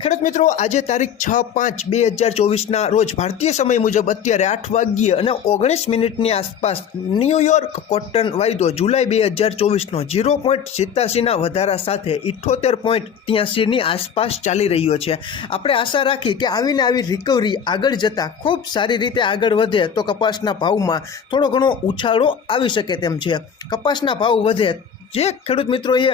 ખેડૂત મિત્રો, આજે તારીખ છ પાંચ બે હજાર ચોવીસના રોજ ભારતીય સમય મુજબ અત્યારે આઠ વાગ્યે અને ઓગણીસ મિનિટની આસપાસ ન્યૂયોર્ક કોટન વાયદો જુલાઈ બે હજાર ચોવીસનો ઝીરો પોઈન્ટ સિત્યાસીના વધારા સાથે ઇઠ્ઠોતેર પોઈન્ટ ત્યાસીની આસપાસ ચાલી રહ્યો છે. આપણે આશા રાખી કે આવીને આવી રિકવરી આગળ જતાં ખૂબ સારી રીતે આગળ વધે તો કપાસના ભાવમાં થોડો ઘણો ઉછાળો આવી શકે તેમ છે. કપાસના ભાવ વધે જે ખેડૂત મિત્રોએ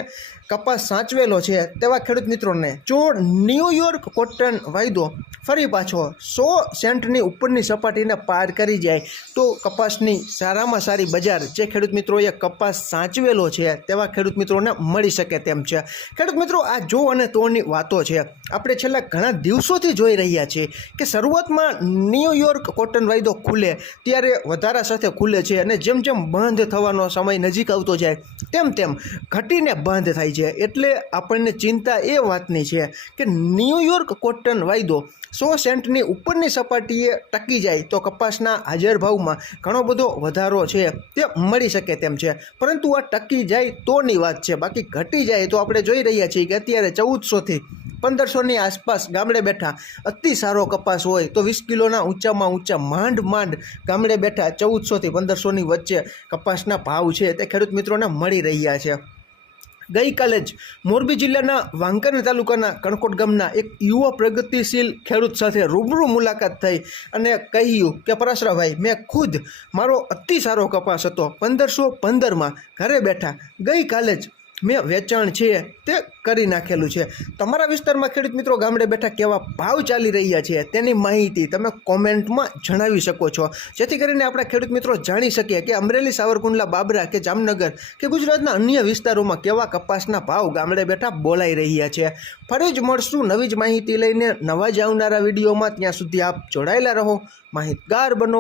કપાસ સાચવેલો છે તેવા ખેડૂત મિત્રોને જો ન્યૂયોર્ક કોટન વાયદો ફરી પાછો સો સેન્ટની ઉપરની સપાટીને પાર કરી જાય તો કપાસની સારામાં સારી બજાર જે ખેડૂત મિત્રોએ કપાસ સાચવેલો છે તેવા ખેડૂત મિત્રોને મળી શકે તેમ છે. ખેડૂત મિત્રો, આ જો અને તોની વાતો છે. આપણે છેલ્લા ઘણા દિવસોથી જોઈ રહ્યા છીએ કે શરૂઆતમાં ન્યૂયોર્ક કોટન વાયદો ખુલે ત્યારે વધારા સાથે ખુલે છે અને જેમ જેમ બંધ થવાનો સમય નજીક આવતો જાય, તેમ તેમ ઘટીને બંધ થાય છે. એટલે આપણને ચિંતા એ વાતની છે કે ન્યૂયોર્ક કોટન વાયદો સો સેન્ટની ઉપરની સપાટીએ ટકી જાય તો કપાસના હાજર ભાવમાં ઘણો બધો વધારો છે તે મળી શકે તેમ છે. પરંતુ આ ટકી જાય તોની વાત છે. બાકી ઘટી જાય તો આપણે જોઈ રહ્યા છીએ કે અત્યારે ચૌદસોથી પંદરસોની આસપાસ ગામડે બેઠા અતિ સારો કપાસ હોય તો વીસ કિલોના ઊંચામાં ઊંચા માંડ માંડ ગામડે બેઠા ચૌદસોથી પંદરસોની વચ્ચે કપાસના ભાવ છે તે ખેડૂત મિત્રોને મળી રહ્યા છે. ગઈકાલે જ મોરબી જિલ્લાના વાંકાનેર તાલુકાના કણકોટ ગામના એક યુવા પ્રગતિશીલ ખેડૂત સાથે રૂબરૂ મુલાકાત થઈ અને કહ્યું કે, પરાશરાભાઈ, મેં ખુદ મારો અતિ સારો કપાસ હતો. પંદરસો પંદરમાં ઘરે બેઠા ગઈકાલે જ મેં વેચાણ છે તે કરી નાખેલું છે. તમારા વિસ્તારમાં ખેડૂત મિત્રો ગામડે બેઠા કેવા ભાવ ચાલી રહ્યા છે તેની માહિતી તમે કોમેન્ટમાં જણાવી શકો છો. જેથી કરીને આપણા ખેડૂત મિત્રો જાણી શકીએ કે અમરેલી, સાવરકુંડલા, બાબરા કે જામનગર કે ગુજરાતના અન્ય વિસ્તારોમાં કેવા કપાસના ભાવ ગામડે બેઠા બોલાઈ રહ્યા છે. ફરી જ મળશું નવી જ માહિતી લઈને નવા જ આવનારા વિડીયોમાં. ત્યાં સુધી આપ જોડાયેલા રહો. માહિતગાર બનો.